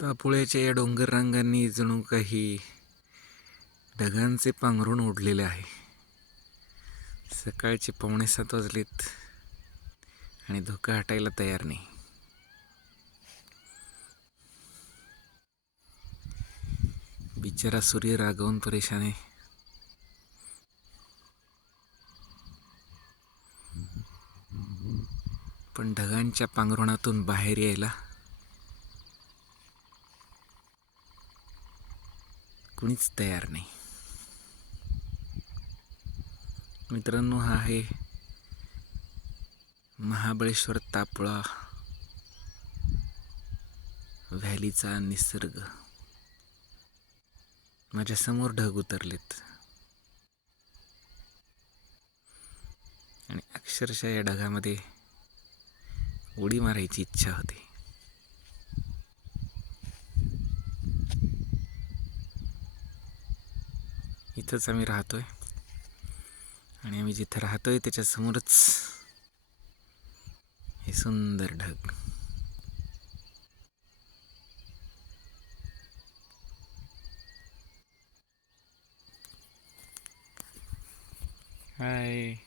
तापुळ्याच्या या डोंगर रांगांनी जणू काही ढगांचे पांघरून ओढलेले आहे. सकाळचे 6:45 वाजलेत आणि धोका हटायला तयार नाही. बिचारा सूर्य रागवून परेशान आहे. पण ढगांच्या पांघरुणातून बाहेर यायला कुणीच तयार नाही. मित्रांनो, हा आहे महाबळेश्वर तापुळा व्हॅलीचा निसर्ग. माझ्या समोर ढग उतरलेत आणि अक्षरशः या ढगामध्ये उडी मारायची इच्छा होते. इथंच आम्ही राहतोय आणि आम्ही जिथे राहतोय त्याच्या समोरच हे सुंदर ढग. हाय.